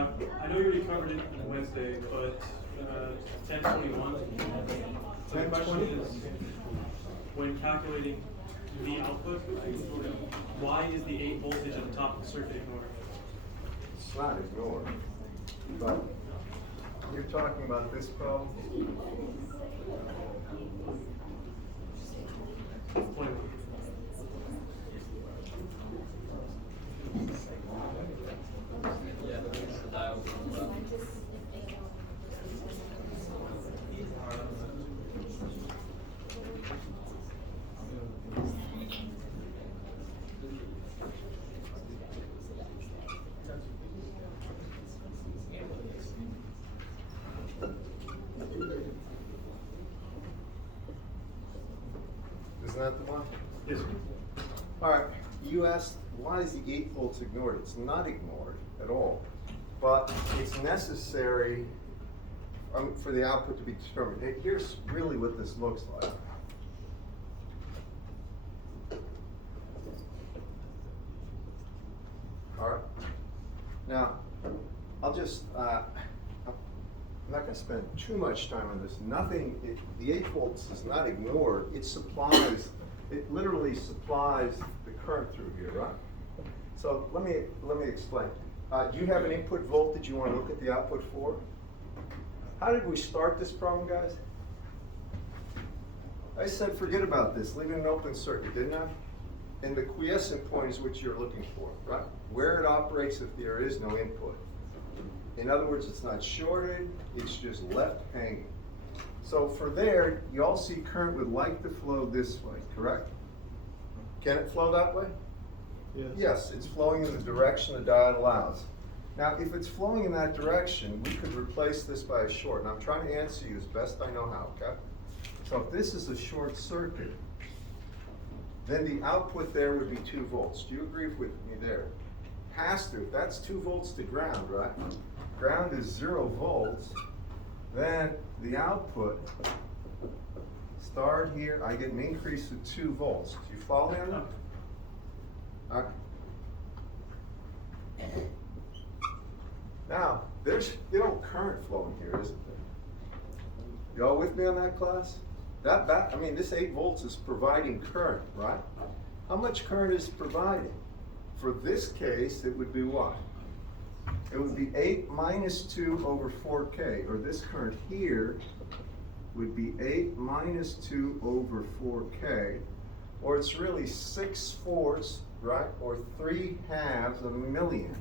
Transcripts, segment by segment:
I know you already covered it on Wednesday, but 1021. So the question is, when calculating the output, why is the 8 voltage at the top of the circuit ignored? It's not ignored, but you're talking about this problem? Point. Isn't that the one? Yes, sir. All right, you asked why is the 8 volts ignored? It's not ignored at all, but it's necessary for the output to be determined. Here's really what this looks like. All right. Now, I'll just, I'm not going to spend too much time on this. The 8 volts is not ignored. It literally supplies the current through here, right? So let me explain. Do you have an input voltage you want to look at the output for? How did we start this problem, guys? I said forget about this, leave it an open circuit, didn't I? And the quiescent point is what you're looking for, right? Where it operates if there is no input. In other words, it's not shorted, it's just left hanging. So for there, you all see current would like to flow this way, correct? Can it flow that way? Yes. Yes, it's flowing in the direction the diode allows. Now, if it's flowing in that direction, we could replace this by a short. And I'm trying to answer you as best I know how, okay? So if this is a short circuit, then the output there would be 2 volts. Do you agree with me there? Has to. If that's 2 volts to ground, right? Ground is 0 volts. Then the output, start here, I get an increase of 2 volts. Do you follow me on that? All right. Now, there's no current flowing here, isn't there? You all with me on that, class? I mean, this 8 volts is providing current, right? How much current is providing? For this case, it would be what? It would be 8 minus 2 over 4K, or this current here would be 8 minus 2 over 4K, or it's really 6/4, right? Or 3/2 of a milliamp.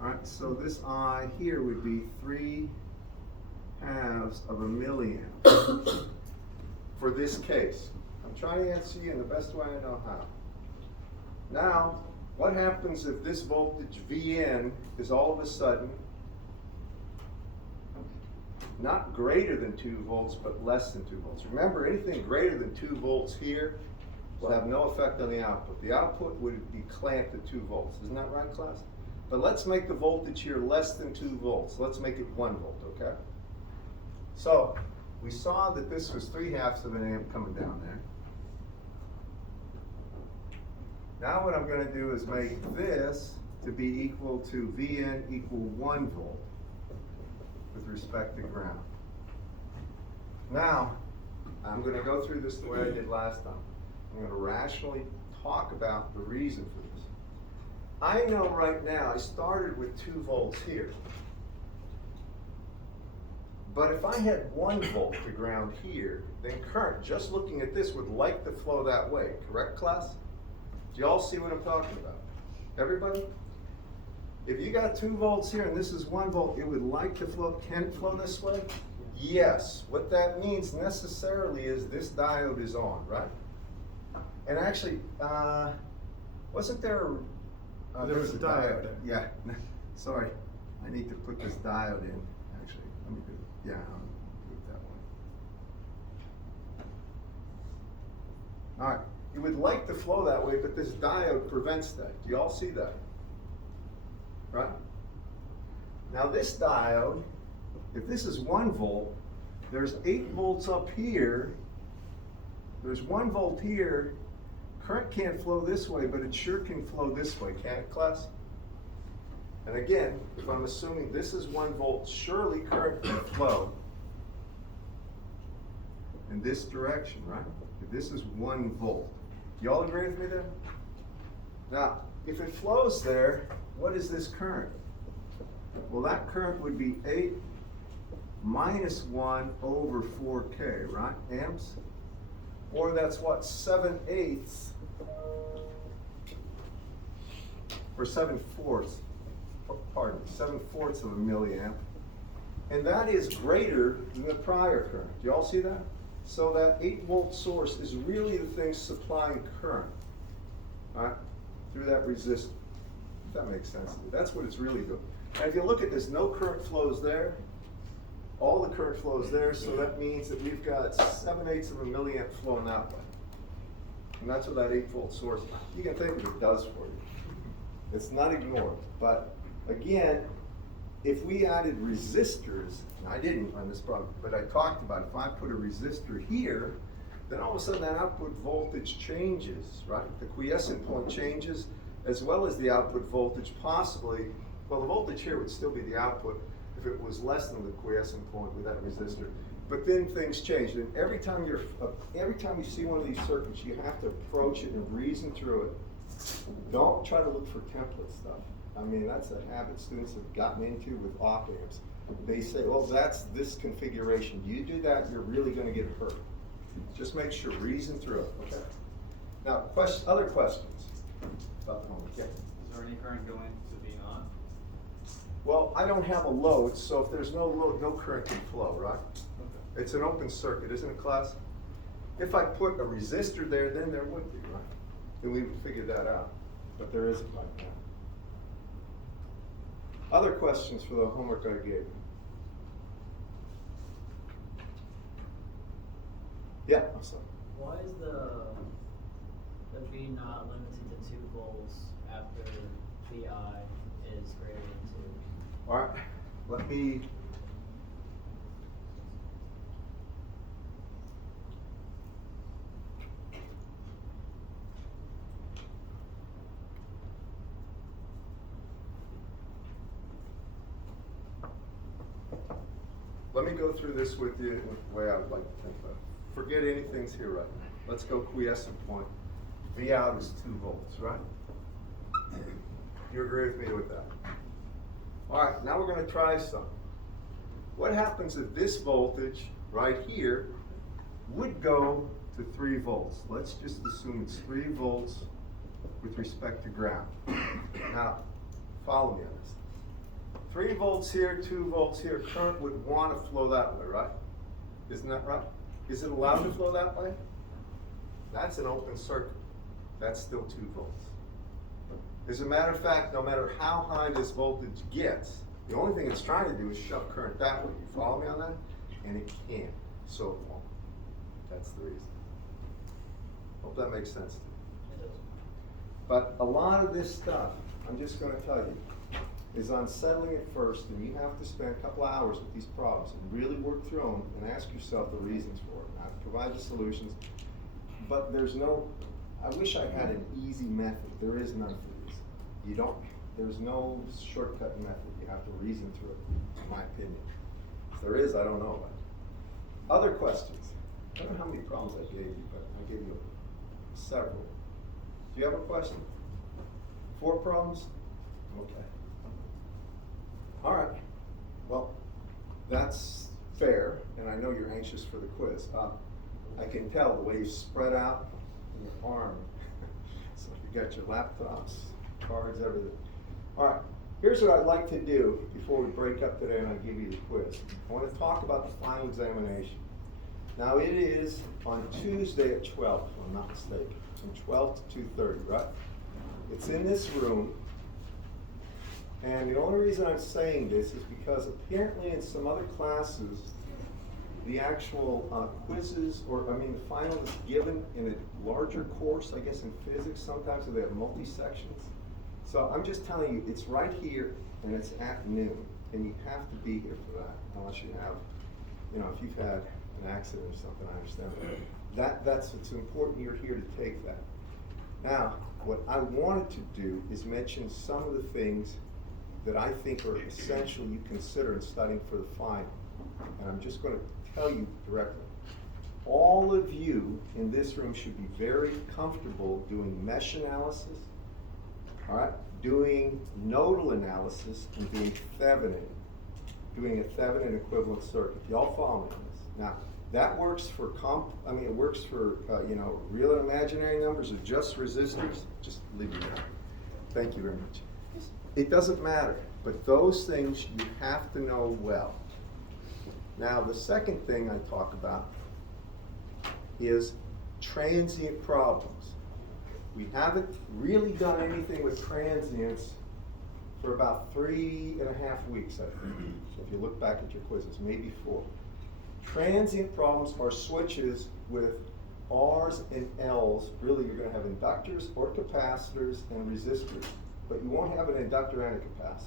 All right, so this I here would be 3/2 of a milliamp for this case. I'm trying to answer you in the best way I know how. Now, what happens if this voltage Vn is all of a sudden not greater than 2 volts, but less than 2 volts? Remember, anything greater than 2 volts here will have no effect on the output. The output would be clamped at 2 volts. Isn't that right, class? But let's make the voltage here less than 2 volts. Let's make it 1 volt, okay? So we saw that this was 3/2 of an amp coming down there. Now what I'm going to do is make this to be equal to Vn equal 1 volt with respect to ground. Now, I'm going to go through this the way I did last time. I'm going to rationally talk about the reason for this. I know right now I started with 2 volts here. But if I had 1 volt to ground here, then current, just looking at this, would like to flow that way. Correct, class? Do you all see what I'm talking about? Everybody? If you got 2 volts here and this is 1 volt, it would like to flow, can it flow this way? Yes. What that means necessarily is this diode is on, right? And actually, wasn't there there was a diode. Yeah, sorry. I need to put this diode in, actually. Let me do it. Yeah, I'll do it that way. All right. It would like to flow that way, but this diode prevents that. Do you all see that? Right? Now this diode, if this is 1 volt, there's 8 volts up here. There's 1 volt here. Current can't flow this way, but it sure can flow this way, can't it, class? And again, if I'm assuming this is 1 volt, surely current can flow in this direction, right? If this is 1 volt. You all agree with me there? Now, if it flows there, what is this current? Well, that current would be 8 minus 1 over 4K, right? Amps? Or that's what, 7/8 or 7/4, pardon me, 7/4 of a milliamp. And that is greater than the prior current. Do you all see that? So that 8 volt source is really the thing supplying current, all right, through that resistor. If that makes sense to you. That's what it's really doing. And if you look at this, no current flows there. All the current flows there, so that means that we've got 7/8 of a milliamp flowing that way. And that's what that 8 volt source, you can think what it does for you. It's not ignored, but again, if we added resistors, and I didn't on this problem, but I talked about if I put a resistor here, then all of a sudden that output voltage changes, right? The quiescent point changes, as well as the output voltage possibly. Well, the voltage here would still be the output if it was less than the quiescent point with that resistor. But then things change, and every time you see one of these circuits, you have to approach it and reason through it. Don't try to look for template stuff. I mean, that's a habit students have gotten into with op amps. They say, well, that's this configuration. You do that, you're really going to get hurt. Just make sure, reason through it. Okay. Now, other questions about the home? Yeah. Is there any current going to be on? Well, I don't have a load, so if there's no load, no current can flow, right? Okay. It's an open circuit, isn't it, class? If I put a resistor there, then there would be, right? Then we would figure that out. But there isn't right now. Other questions for the homework I gave you? Yeah, I'm sorry. Why is the V not limited to 2 volts after VI is greater than 2? All right, let me. Let me go through this with you the way I would like to think about it. Forget anything's here right now. Let's go quiescent point. V out is 2 volts, right? You agree with me with that? All right, now we're going to try something. What happens if this voltage right here would go to 3 volts? Let's just assume it's 3 volts with respect to ground. Now, follow me on this. 3 volts here, 2 volts here, current would want to flow that way, right? Isn't that right? Is it allowed to flow that way? That's an open circuit. That's still 2 volts. As a matter of fact, no matter how high this voltage gets, the only thing it's trying to do is shove current that way. You follow me on that? And it can't, so it won't. That's the reason. Hope that makes sense to you. But a lot of this stuff, I'm just going to tell you, is unsettling at first, and you have to spend a couple hours with these problems and really work through them and ask yourself the reasons for it. I provide the solutions, but I wish I had an easy method. There is none for these. There's no shortcut method. You have to reason through it, in my opinion. If there is, I don't know about it. Other questions? I don't know how many problems I gave you, but I gave you several. Do you have a question? 4 problems? Okay. All right, well, that's fair, and I know you're anxious for the quiz. I can tell the way you spread out in your arm. So you got your laptops, cards, everything. All right, here's what I'd like to do before we break up today and I give you the quiz. I want to talk about the final examination. Now it is on Tuesday at 12, if I'm not mistaken, from 12 to 2:30, right? It's in this room. And the only reason I'm saying this is because apparently in some other classes, the actual quizzes, the final is given in a larger course, I guess in physics sometimes, so they have multi-sections. So I'm just telling you, it's right here, and it's at noon, and you have to be here for that, unless you have, if you've had an accident or something, I understand that. It's important you're here to take that. Now, what I wanted to do is mention some of the things that I think are essential you consider in studying for the final. And I'm just going to tell you directly. All of you in this room should be very comfortable doing mesh analysis, all right, doing nodal analysis, and doing Thevenin, doing a Thevenin equivalent circuit. Y'all follow me on this? Now, that works for it works for real and imaginary numbers or just resistors. Just leave it there. Thank you very much. It doesn't matter, but those things you have to know well. Now, the second thing I talk about is transient problems. We haven't really done anything with transients for about 3.5 weeks, I think. If you look back at your quizzes, maybe 4. Transient problems are switches with R's and L's. Really, you're going to have inductors or capacitors and resistors, but you won't have an inductor and a capacitor.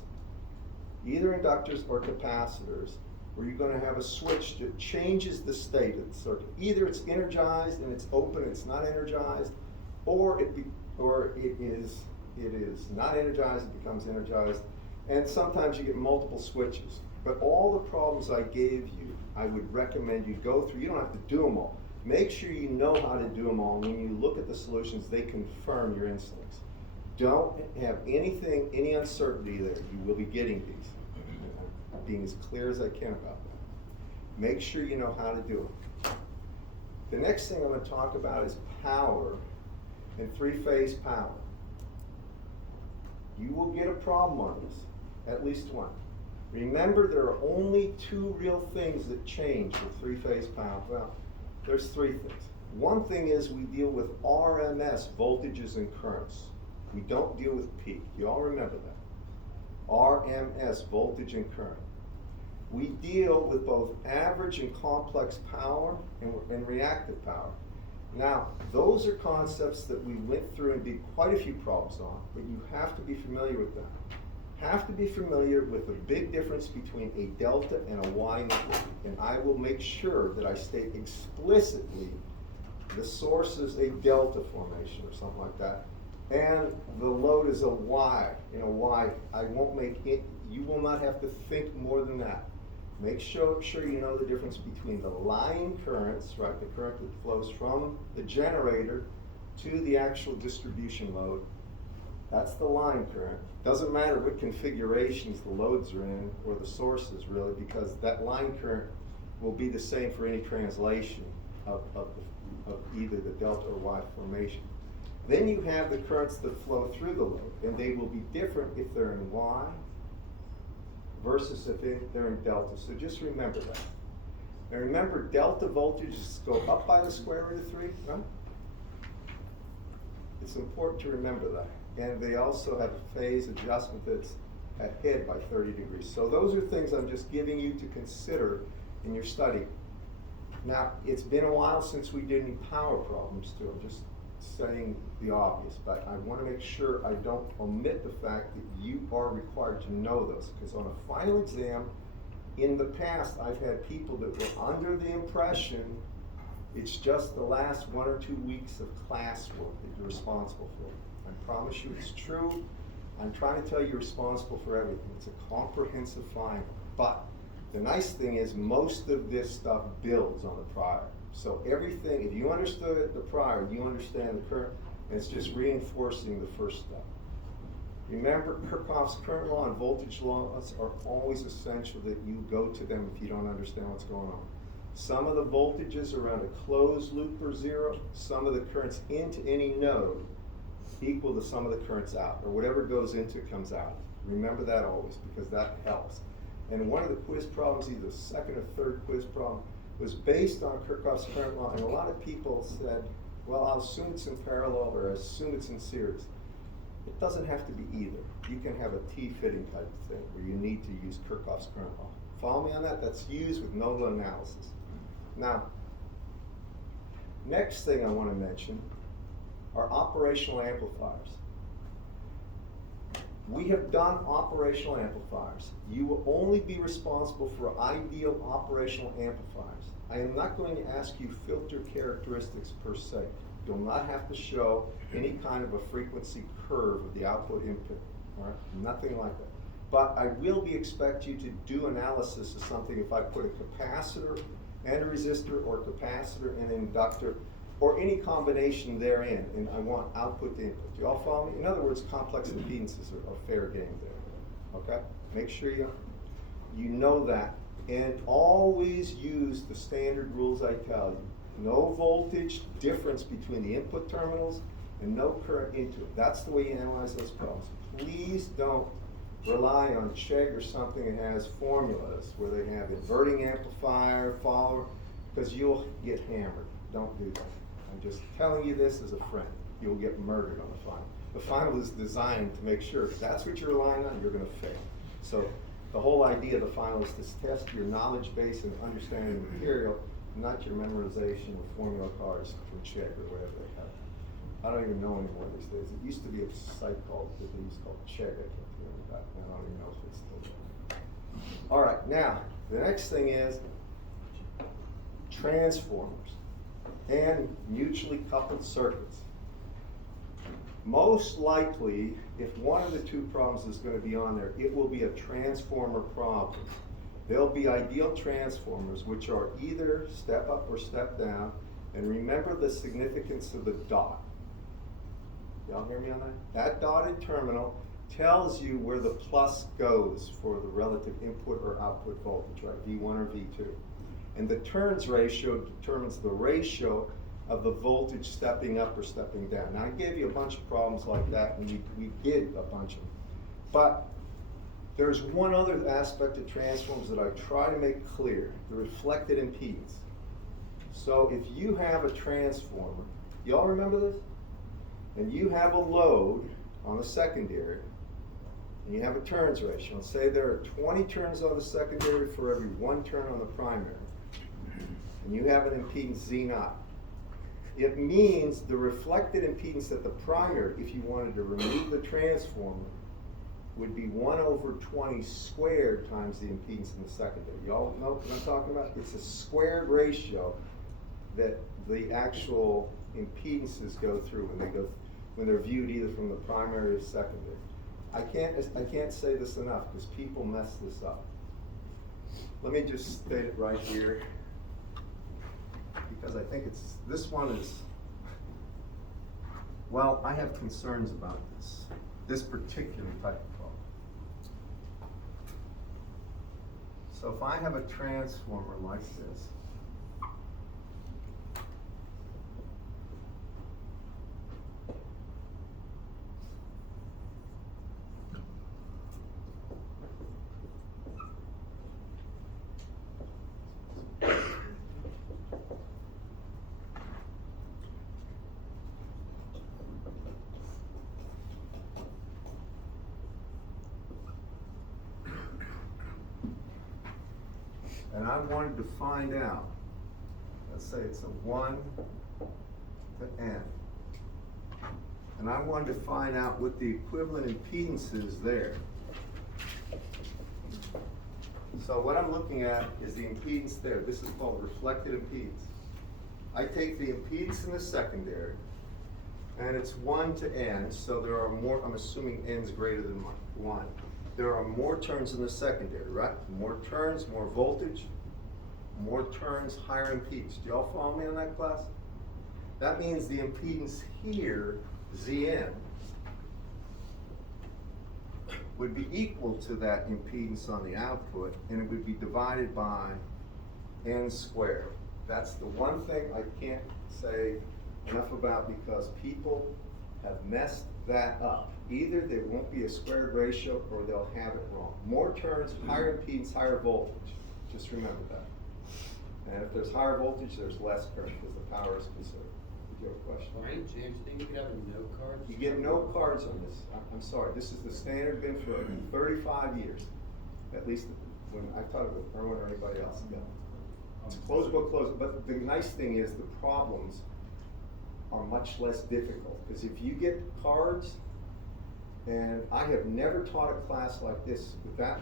Either inductors or capacitors, where you're going to have a switch that changes the state of the circuit. Either it's energized and it's open, it's not energized, or it is not energized, it becomes energized, and sometimes you get multiple switches. But all the problems I gave you, I would recommend you go through. You don't have to do them all. Make sure you know how to do them all. When you look at the solutions, they confirm your instincts. Don't have any uncertainty there. You will be getting these. I'm being as clear as I can about that. Make sure you know how to do it. The next thing I'm going to talk about is power and three-phase power. You will get a problem on this, at least one. Remember, there are only 2 real things that change with three-phase power. Well, there's 3 things. One thing is we deal with RMS, voltages and currents. We don't deal with peak. You all remember that. RMS, voltage and current. We deal with both average and complex power and reactive power. Now, those are concepts that we went through and did quite a few problems on, but you have to be familiar with them. Have to be familiar with the big difference between a delta and a Y network. And I will make sure that I state explicitly the source is a delta formation or something like that. And the load is a Y. Y. I won't make it, you will not have to think more than that. Make sure you know the difference between the line currents, right, the current that flows from the generator to the actual distribution load. That's the line current. Doesn't matter what configurations the loads are in or the sources really, because that line current will be the same for any translation of either the delta or Y formation. Then you have the currents that flow through the load, and they will be different if they're in Y versus if they're in delta. So just remember that. And remember, delta voltages go up by the square root of 3, right? It's important to remember that. And they also have a phase adjustment that's ahead by 30 degrees. So those are things I'm just giving you to consider in your study. Now, it's been a while since we did any power problems too. I'm just saying the obvious, but I want to make sure I don't omit the fact that you are required to know those, because on a final exam, in the past, I've had people that were under the impression it's just the last 1 or 2 weeks of classwork that you're responsible for. I promise you it's true. I'm trying to tell you you're responsible for everything. It's a comprehensive final. But the nice thing is most of this stuff builds on the prior. So everything, if you understood the prior, you understand the current, and it's just reinforcing the first step. Remember, Kirchhoff's current law and voltage laws are always essential that you go to them if you don't understand what's going on. Some of the voltages around a closed loop are 0. Some of the currents into any node equal to some of the currents out, or whatever goes into it comes out. Remember that always, because that helps. And one of the quiz problems, either the second or third quiz problem, was based on Kirchhoff's current law, and a lot of people said, well, I'll assume it's in parallel or assume it's in series. It doesn't have to be either. You can have a T-fitting type of thing where you need to use Kirchhoff's current law. Follow me on that? That's used with nodal analysis. Now, next thing I want to mention are operational amplifiers. We have done operational amplifiers. You will only be responsible for ideal operational amplifiers. I am not going to ask you filter characteristics per se. You'll not have to show any kind of a frequency curve of the output input, all right? Nothing like that. But I will expect you to do analysis of something if I put a capacitor and a resistor, or capacitor and an inductor, or any combination therein, and I want output to input. Do y'all follow me? In other words, complex impedances are fair game there, okay? Make sure you know that, and always use the standard rules I tell you. No voltage difference between the input terminals and no current into it. That's the way you analyze those problems. Please don't rely on Chegg or something that has formulas where they have inverting amplifier, follower, because you'll get hammered. Don't do that. I'm just telling you this as a friend. You'll get murdered on the final. The final is designed to make sure if that's what you're relying on, you're going to fail. So the whole idea of the final is to test your knowledge base and understanding the material, not your memorization of formula cards from Chegg or whatever they have. I don't even know anymore these days. It used to be a site called Chegg. I can't remember that. I don't even know if it's still there. All right, now the next thing is transformers and mutually coupled circuits. Most likely, if one of the two problems is going to be on there, it will be a transformer problem. There'll be ideal transformers, which are either step up or step down, and remember the significance of the dot. Y'all hear me on that? That dotted terminal tells you where the plus goes for the relative input or output voltage, right? V1 or V2. And the turns ratio determines the ratio of the voltage stepping up or stepping down. Now I gave you a bunch of problems like that, and we did a bunch of them. But there's one other aspect of transformers that I try to make clear, the reflected impedance. So if you have a transformer, y'all remember this? And you have a load on the secondary, and you have a turns ratio, and say there are 20 turns on the secondary for every 1 turn on the primary, and you have an impedance Z0. It means the reflected impedance at the primary, if you wanted to remove the transformer, would be 1/20 squared times the impedance in the secondary. Y'all know what I'm talking about? It's a squared ratio that the actual impedances go through when they're viewed either from the primary or secondary. I can't say this enough because people mess this up. Let me just state it right here, because I think this one is, well, I have concerns about this particular type of problem. So if I have a transformer like this, and I wanted to find out, let's say it's a 1 to N, and I wanted to find out what the equivalent impedance is there. So what I'm looking at is the impedance there. This is called reflected impedance. I take the impedance in the secondary, and it's 1 to N, so there are more, I'm assuming N's greater than 1. There are more turns in the secondary, right? More turns, more voltage, more turns, higher impedance. Do y'all follow me on that, class? That means the impedance here, Zn, would be equal to that impedance on the output, and it would be divided by N squared. That's the one thing I can't say enough about, because people have messed that up. Either there won't be a squared ratio or they'll have it wrong. More turns, higher impedance, higher voltage. Just remember that. And if there's higher voltage, there's less current because the power is conserved. Did you have a question? Right, James, you think you could have a no card? You get no cards on this. I'm sorry. This is the standard, been for 35 years. At least when I taught it with Erwin or anybody else. Yeah. It's closed book, closed. But the nice thing is the problems are much less difficult, because if you get cards, and I have never taught a class like this with that,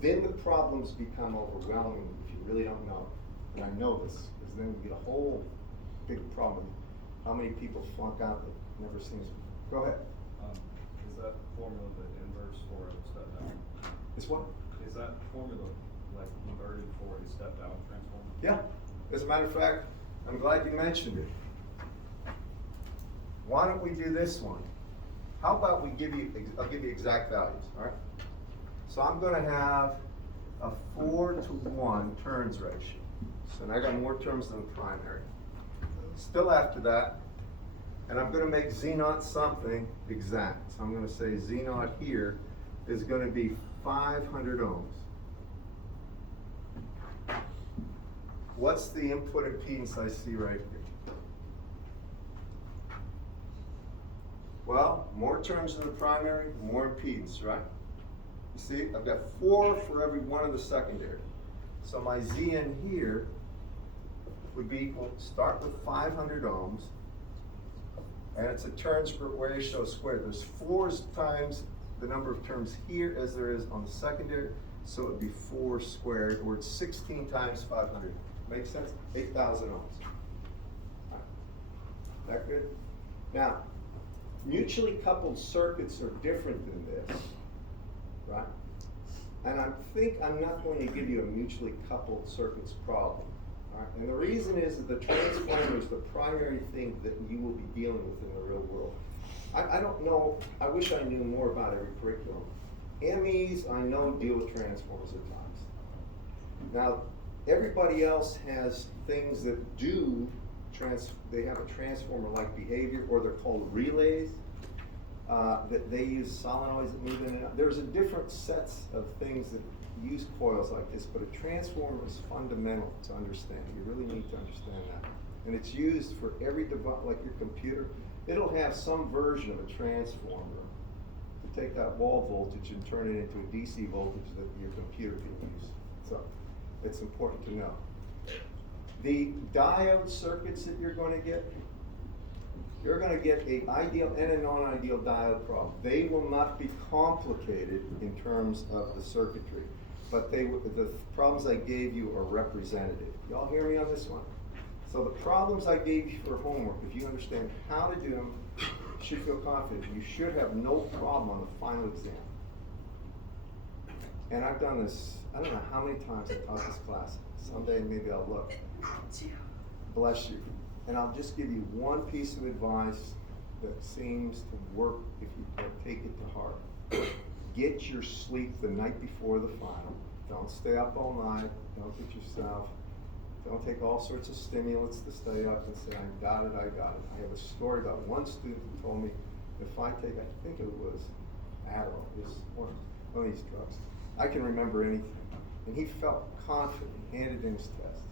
then the problems become overwhelming if you really don't know. And I know this, because then you get a whole big problem. How many people flunk out that never seems. Go ahead. Is that formula the inverse for a step down? Is what? Is that formula like inverted for a step down transformer? Yeah, as a matter of fact, I'm glad you mentioned it. Why don't we do this one? How about we I'll give you exact values, all right? So I'm gonna have a 4-to-1 turns ratio. So now I got more terms than primary. Still after that, and I'm gonna make Z naught something exact. So I'm gonna say Z naught here is gonna be 500 ohms. What's the input impedance I see right here? Well, more terms in the primary, more impedance, right? You see, I've got 4 for every one of the secondary. So my Z in here would be equal, start with 500 ohms, and it's a turns per ratio squared. There's 4 times the number of terms here as there is on the secondary, so it would be 4 squared, or it's 16 times 500. Make sense? 8,000 ohms. All right. That good? Now, mutually coupled circuits are different than this, right? And I think I'm not going to give you a mutually coupled circuits problem. All right? And the reason is that the transformer is the primary thing that you will be dealing with in the real world. I don't know, I wish I knew more about every curriculum. MEs, I know, deal with transformers at times. Now, everybody else has things that do they have a transformer-like behavior, or they're called relays, that they use solenoids that move in and out. There's a different sets of things that use coils like this, but a transformer is fundamental to understand. You really need to understand that. And it's used for every device, like your computer. It'll have some version of a transformer to take that wall voltage and turn it into a DC voltage that your computer can use. So it's important to know. The diode circuits that you're going to get an ideal and a non-ideal diode problem. They will not be complicated in terms of the circuitry, but the problems I gave you are representative. Y'all hear me on this one? So the problems I gave you for homework, if you understand how to do them, you should feel confident. You should have no problem on the final exam. And I've done this, I don't know how many times I taught this class. Someday maybe I'll look. Bless you. And I'll just give you one piece of advice that seems to work if you take it to heart. Get your sleep the night before the final. Don't stay up all night. Don't take all sorts of stimulants to stay up and say, I got it. I have a story about one student who told me, if I take, I think it was Adderall, it was one of these drugs, I can remember anything. And he felt confident. He handed in his test.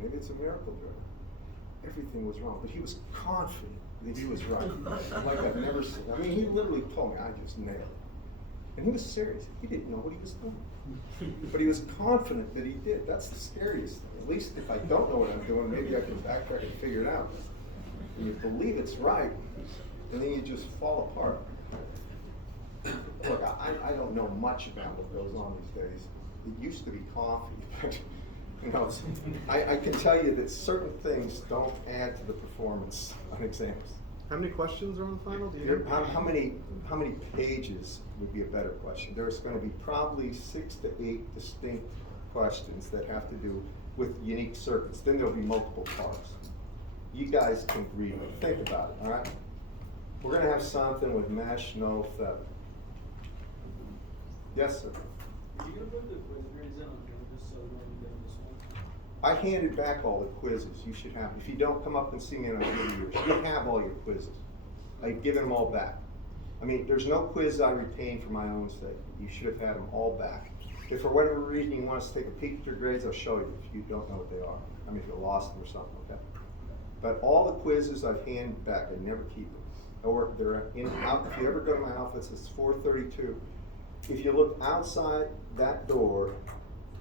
Maybe it's a miracle drug. Everything was wrong, but he was confident that he was right. Like I've never seen. I mean, he literally told me, I just nailed it. And he was serious. He didn't know what he was doing. But he was confident that he did. That's the scariest thing. At least if I don't know what I'm doing, maybe I can backtrack and figure it out. And you believe it's right, and then you just fall apart. Look, I don't know much about what goes on these days. It used to be coffee, but you know, I can tell you that certain things don't add to the performance on exams. How many questions are on the final? Do you know? How many pages would be a better question? There's going to be probably 6 to 8 distinct questions that have to do with unique circuits. Then there'll be multiple parts. You guys can read them. Think about it, all right? We're going to have something with mesh, no feather. Yes, sir? Are you going to put the quiz grades in on campus so when you get this one? I handed back all the quizzes. You should have. If you don't come up and see me in a few years, you'll have all your quizzes. I've given them all back. I mean, there's no quiz I retain for my own sake. You should have had them all back. If for whatever reason you want us to take a peek at your grades, I'll show you if you don't know what they are. I mean, if you lost them or something, okay? But all the quizzes I've handed back, I never keep them. Or they're in out. If you ever go to my office, it's 432. If you look outside that door,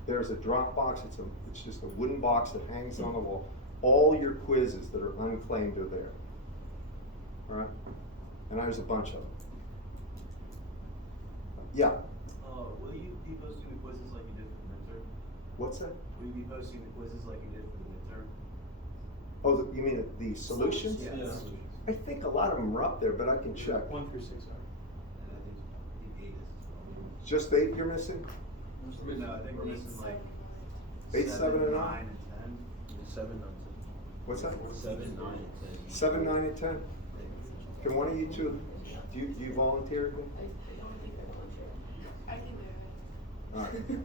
there's a drop box. It's just a wooden box that hangs on the wall. All your quizzes that are unclaimed are there. All right? And there's a bunch of them. Yeah. Will you be posting the quizzes like you did for the midterm? What's that? Will you be posting the quizzes like you did for the midterm? Oh, you mean the solutions? Yeah. I think a lot of them are up there, but I can check. 1 through 6 are. And I think 8 is as well. Just 8 you're missing? No, I think we're missing like. 8, 7, and 9? 9, and 10. What's that? 7, 9, and 10. 7, 9, and 10? Can one of you two, do you volunteer? I can do it. All right.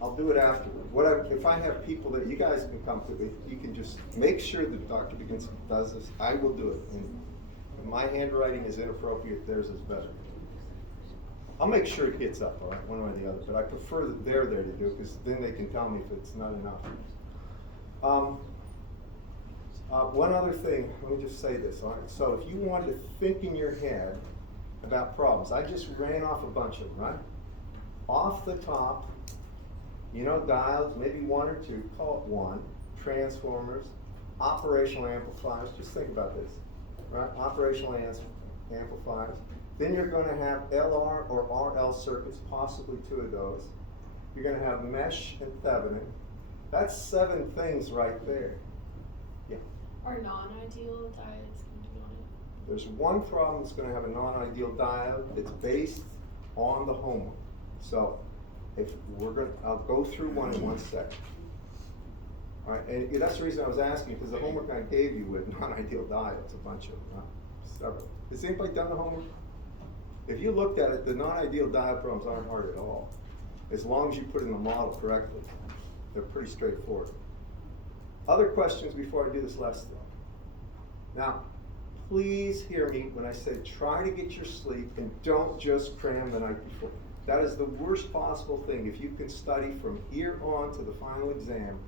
I'll do it afterward. If I have people that you guys can come to, you can just make sure that Dr. Dickinson does this. I will do it. And if my handwriting is inappropriate, theirs is better. I'll make sure it gets up, all right, one way or the other. But I prefer that they're there to do it because then they can tell me if it's not enough. One other thing, let me just say this. All right? So if you wanted to think in your head about problems, I just ran off a bunch of them, right? Off the top, you know, diodes, maybe 1 or 2, call it 1, transformers, operational amplifiers, just think about this, right? Operational amplifiers. Then you're going to have LR or RL circuits, possibly 2 of those. You're going to have mesh and Thevenin. That's 7 things right there. Yeah. Are non-ideal diodes going to be on it? There's one problem that's going to have a non-ideal diode that's based on the homework. So I'll go through one in 1 second. All right, and that's the reason I was asking, because the homework I gave you with non-ideal diodes, a bunch of them, several. Has anybody done the homework? If you looked at it, the non-ideal diode problems aren't hard at all. As long as you put in the model correctly, they're pretty straightforward. Other questions before I do this last thing? Now, please hear me when I say try to get your sleep and don't just cram the night before. That is the worst possible thing. If you can study from here on to the final exam,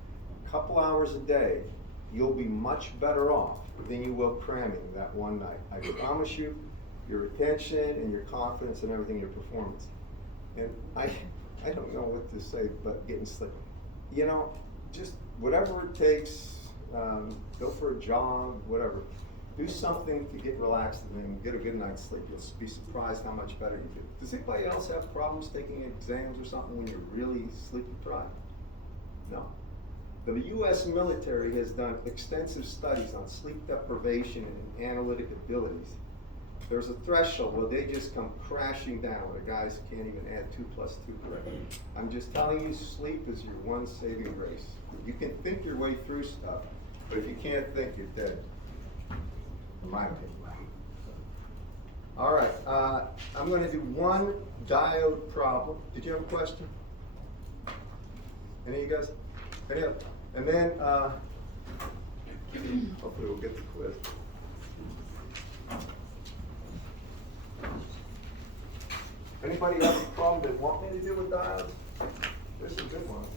a couple hours a day, you'll be much better off than you will cramming that one night. I promise you, your retention and your confidence and everything, your performance. And I don't know what to say, but getting sleep. You know, just whatever it takes, go for a jog, whatever. Do something to get relaxed and then get a good night's sleep. You'll be surprised how much better you do. Does anybody else have problems taking exams or something when you're really sleep deprived? No. The U.S. military has done extensive studies on sleep deprivation and analytic abilities. There's a threshold where they just come crashing down, where the guys can't even add 2 + 2 correctly. I'm just telling you, sleep is your one saving grace. You can think your way through stuff, but if you can't think, you're dead. In my opinion. All right, I'm going to do one diode problem. Did you have a question? Any of you guys? Any other? And then, hopefully we'll get the quiz. Anybody have a problem they want me to do with diodes? There's some good ones.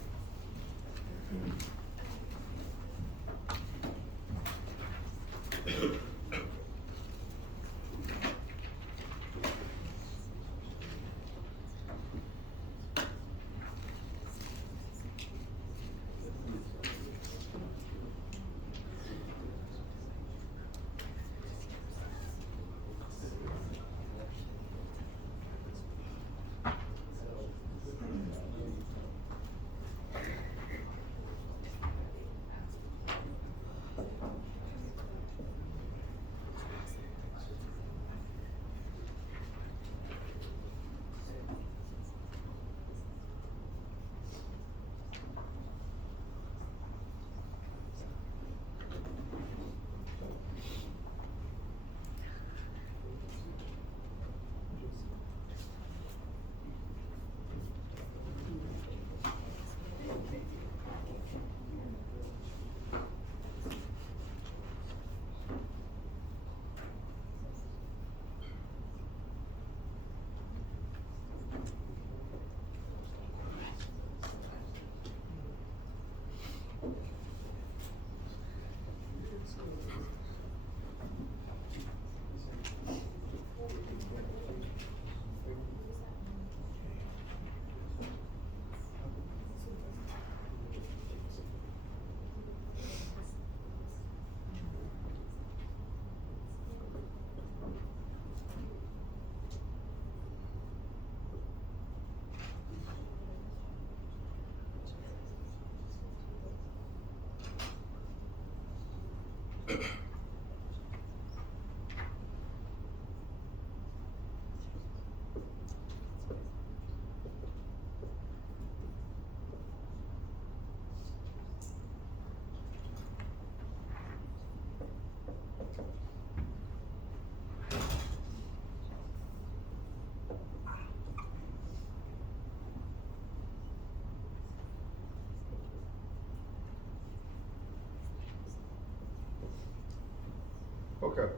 Okay,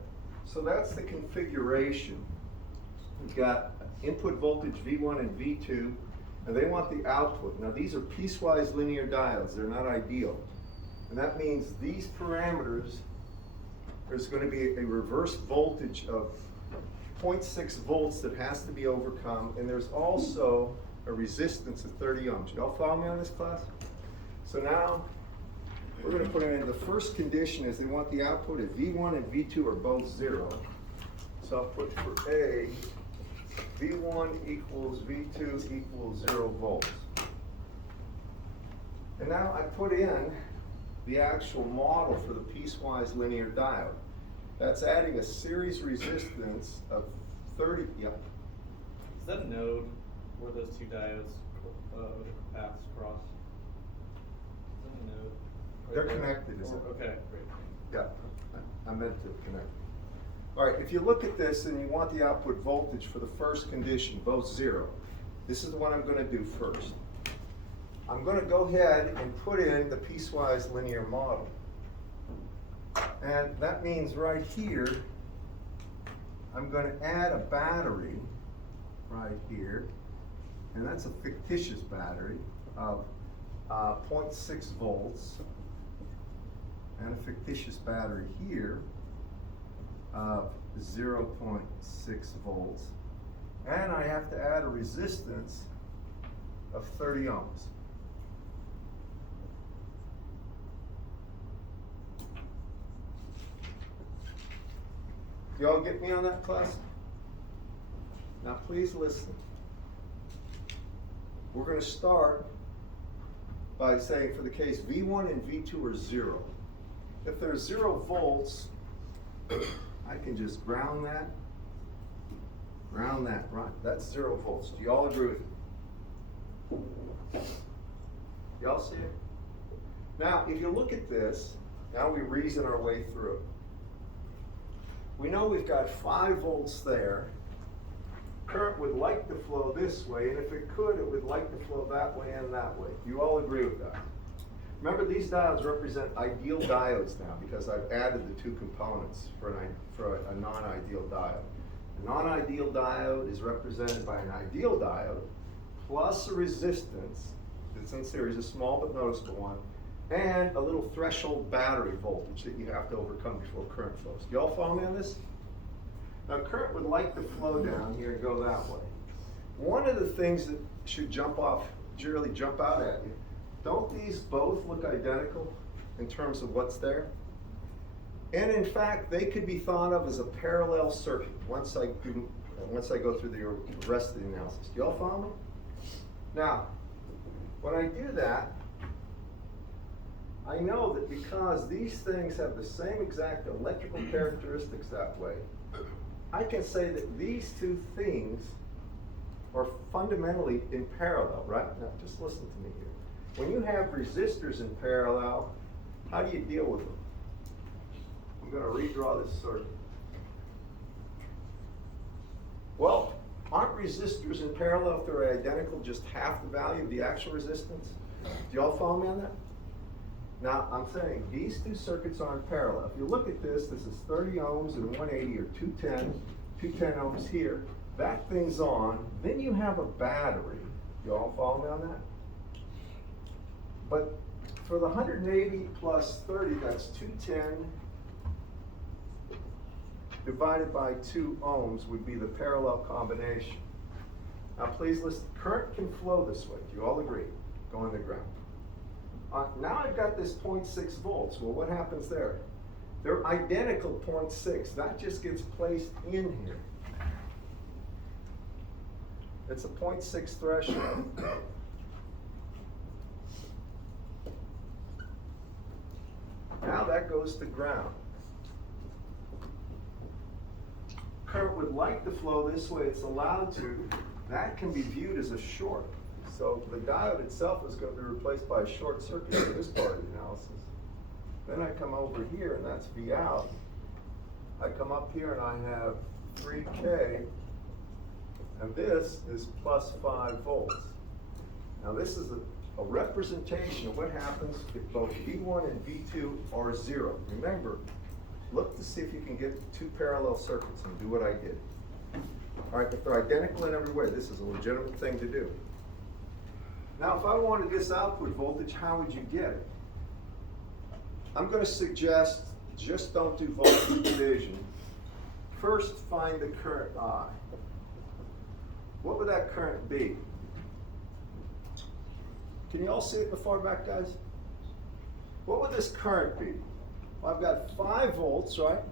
so that's the configuration. We've got input voltage V1 and V2, and they want the output. Now these are piecewise linear diodes, they're not ideal. And that means these parameters, there's going to be a reverse voltage of 0.6 volts that has to be overcome, and there's also a resistance of 30 ohms. Y'all follow me on this, class? So now, we're going to put in the first condition is they want the output of V1 and V2 are both 0. So I'll put for A, V1 equals V2 equals 0 volts. And now I put in the actual model for the piecewise linear diode. That's adding a series resistance of 30, yeah. Is that a node where those two diodes, paths cross? Is that a node? Right They're there? connected, is it? Okay, great. Yeah, I meant to connect. All right, if you look at this and you want the output voltage for the first condition, both 0, this is what I'm going to do first. I'm going to go ahead and put in the piecewise linear model. And that means right here, I'm going to add a battery right here, and that's a fictitious battery of 0.6 volts, and a fictitious battery here of 0.6 volts, and I have to add a resistance of 30 ohms. Y'all get me on that, class? Now please listen. We're going to start by saying for the case V1 and V2 are 0. If there's 0 volts, I can just ground that, right? That's 0 volts. Do y'all agree with me? Y'all see it? Now, if you look at this, now we reason our way through it. We know we've got 5 volts there. Current would like to flow this way, and if it could, it would like to flow that way and that way. You all agree with that? Remember, these diodes represent ideal diodes now because I've added the 2 components for a non-ideal diode. A non-ideal diode is represented by an ideal diode plus a resistance that's in series, a small but noticeable one, and a little threshold battery voltage that you have to overcome before current flows. Do y'all follow me on this? Now, current would like to flow down here and go that way. One of the things that should really jump out at you, don't these both look identical in terms of what's there? And in fact, they could be thought of as a parallel circuit once I go through the rest of the analysis. Do y'all follow me? Now, when I do that, I know that because these things have the same exact electrical characteristics that way, I can say that these 2 things are fundamentally in parallel, right? Now, just listen to me here. When you have resistors in parallel, how do you deal with them? I'm going to redraw this circuit. Well, aren't resistors in parallel if they're identical just half the value of the actual resistance? Do y'all follow me on that? Now, I'm saying these 2 circuits are in parallel. If you look at this, this is 30 ohms and 180 or 210 ohms here. That thing's on. Then you have a battery. You all follow me on that? But for the 180 plus 30, that's 210 divided by 2 ohms would be the parallel combination. Now please listen, current can flow this way. Do you all agree? Going to ground. Now I've got this 0.6 volts. Well, what happens there? They're identical 0.6. That just gets placed in here. It's a 0.6 threshold. Now that goes to ground. Current would like to flow this way. It's allowed to. That can be viewed as a short. So the diode itself is going to be replaced by a short circuit for this part of the analysis. Then I come over here, and that's V out. I come up here, and I have 3K, and this is plus 5 volts. Now this is a representation of what happens if both V1 and V2 are 0. Remember, look to see if you can get two parallel circuits and do what I did. All right, if they're identical in every way, this is a legitimate thing to do. Now, if I wanted this output voltage, how would you get it? I'm going to suggest just don't do voltage division. First, find the current I. What would that current be? Can you all see it in the far back, guys? What would this current be? Well, I've got 5 volts, right?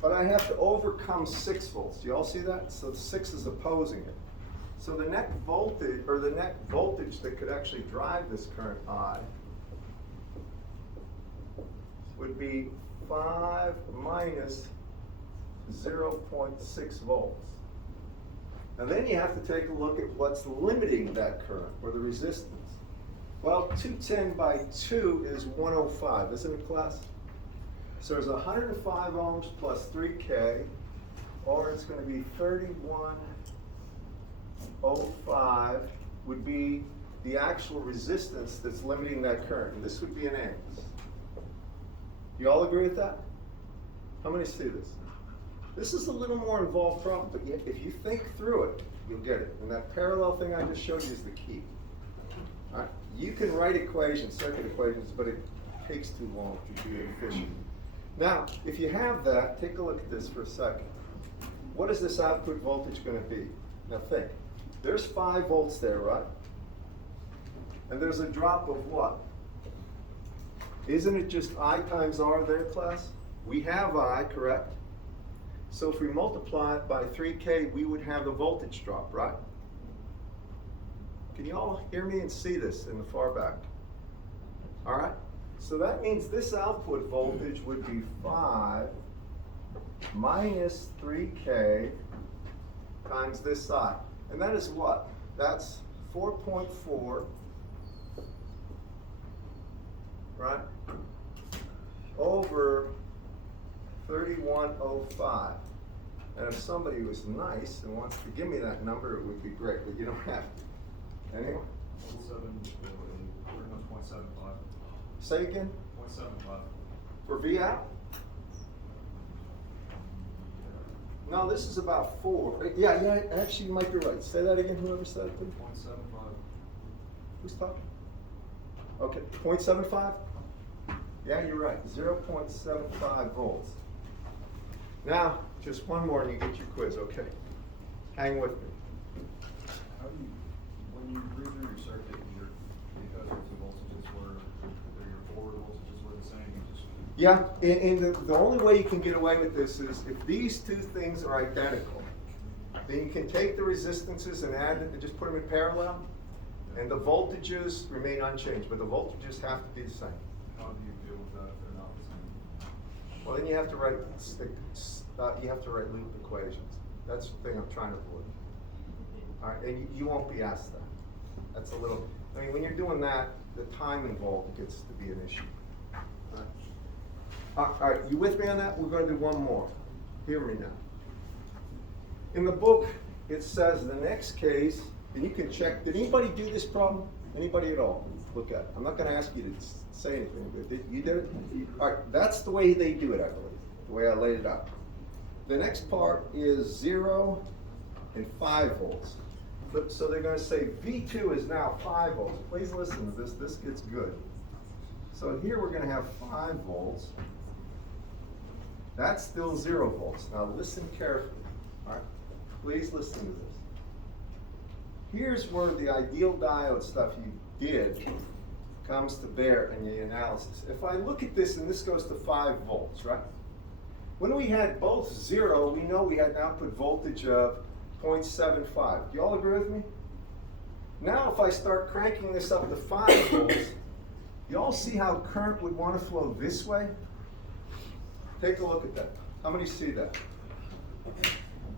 But I have to overcome 6 volts. Do you all see that? So 6 is opposing it. So the net voltage, or the net voltage that could actually drive this current I would be 5 minus 0.6 volts. And then you have to take a look at what's limiting that current, or the resistance. Well, 210 by 2 is 105, isn't it, class? So there's 105 ohms plus 3K, or it's going to be 3105 would be the actual resistance that's limiting that current. And this would be an amps. You all agree with that? How many see this? This is a little more involved problem, but if you think through it, you'll get it. And that parallel thing I just showed you is the key. All right? You can write equations, circuit equations, but it takes too long to be efficient. Now, if you have that, take a look at this for a second. What is this output voltage going to be? Now think. There's 5 volts there, right? And there's a drop of what? Isn't it just I times R there, class? We have I, correct? So if we multiply it by 3K, we would have the voltage drop, right? Can you all hear me and see this in the far back? All right? So that means this output voltage would be 5 minus 3K times this I. And that is what? That's 4.4, right? Over 3105. And if somebody was nice and wants to give me that number, it would be great, but you don't have to. Anyone? 0.75. Say again? 0.75. For V out? No, this is about 4. Yeah, actually you might be right. Say that again, whoever said it, please. 0.75. Who's talking? Okay, 0.75? Yeah, you're right, 0.75 volts. Now, just one more and you get your quiz, okay? Hang with me. How do you, when you read through your circuit, because your 2 voltages were, or your forward voltages were the same, you just... Yeah, and the only way you can get away with this is if these two things are identical, then you can take the resistances and add it and just put them in parallel, and the voltages remain unchanged, but the voltages have to be the same. How do you deal with that if they're not the same? Well, then you have to write loop equations. That's the thing I'm trying to avoid. All right, and you won't be asked that. That's a little, I mean, when you're doing that, the time involved gets to be an issue. All right, you with me on that? We're going to do one more. Hear me now. In the book, it says the next case, and you can check, did anybody do this problem? Anybody at all? Look at it. I'm not going to ask you to say anything, but you did it? All right, that's the way they do it, I believe, the way I laid it out. The next part is 0 and 5 volts. So they're going to say V2 is now 5 volts. Please listen to this. This gets good. So here we're going to have 5 volts. That's still 0 volts. Now listen carefully. All right? Please listen to this. Here's where the ideal diode stuff you did comes to bear in the analysis. If I look at this, and this goes to 5 volts, right? When we had both 0, we know we had an output voltage of 0.75. Do you all agree with me? Now if I start cranking this up to 5 volts, you all see how current would want to flow this way? Take a look at that. How many see that?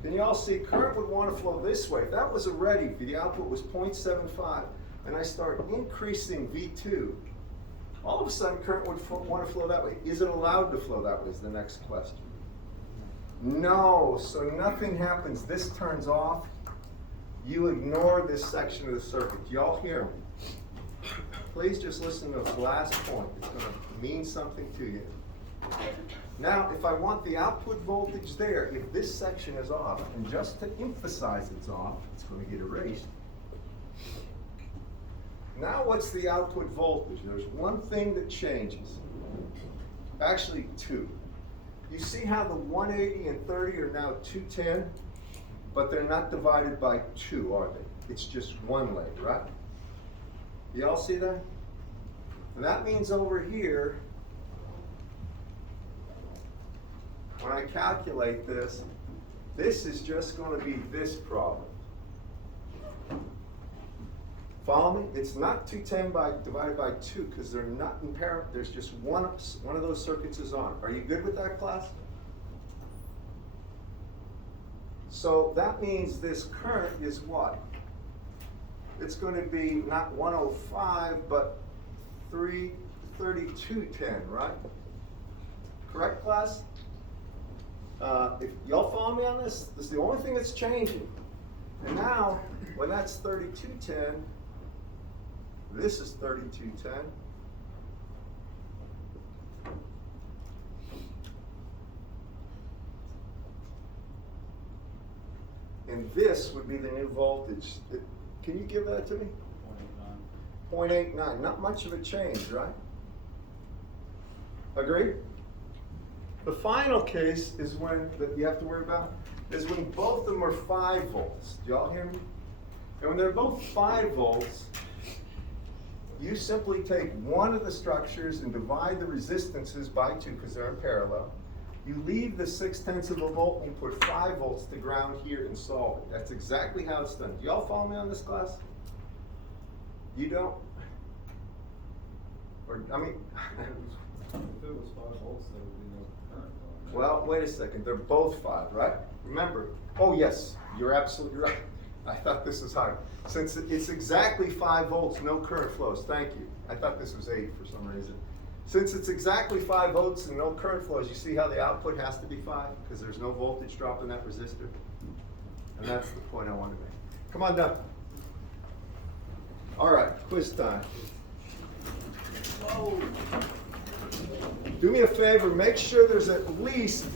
Can you all see current would want to flow this way? If that was already, the output was 0.75, and I start increasing V2, all of a sudden current would want to flow that way. Is it allowed to flow that way is the next question. No, so nothing happens. This turns off. You ignore this section of the circuit. Do y'all hear me? Please just listen to the last point. It's going to mean something to you. Now, if I want the output voltage there, if this section is off, and just to emphasize it's off, it's going to get erased. Now what's the output voltage? There's one thing that changes. Actually, two. You see how the 180 and 30 are now 210, but they're not divided by 2, are they? It's just one leg, right? You all see that? And that means over here, when I calculate this, this is just going to be this problem. Follow me? It's not 210 divided by 2 because they're not in parallel. There's just one of those circuits is on. Are you good with that, class? So that means this current is what? It's going to be not 105, but 3210, right? Correct, class? If y'all follow me on this, this is the only thing that's changing. And now, when that's 3210, this is 3210. And this would be the new voltage. Can you give that to me? 0.89. Not much of a change, right? Agree? The final case is when, that you have to worry about, is when both of them are 5 volts. Do y'all hear me? And when they're both 5 volts, you simply take one of the structures and divide the resistances by 2 because they're in parallel. You leave the 0.6 of a volt and put 5 volts to ground here and solve it. That's exactly how it's done. Do y'all follow me on this, class? You don't? Or, I mean, If it was 5 volts, there would be no current going. well, wait a second. They're both 5, right? Remember. Oh, yes. You're absolutely right. I thought this was high. Since it's exactly 5 volts, no current flows. Thank you. I thought this was 8 for some reason. Since it's exactly 5 volts and no current flows, you see how the output has to be 5? Because there's no voltage drop in that resistor. And that's the point I wanted to make. Come on down. All right, quiz time. Do me a favor, make sure there's at least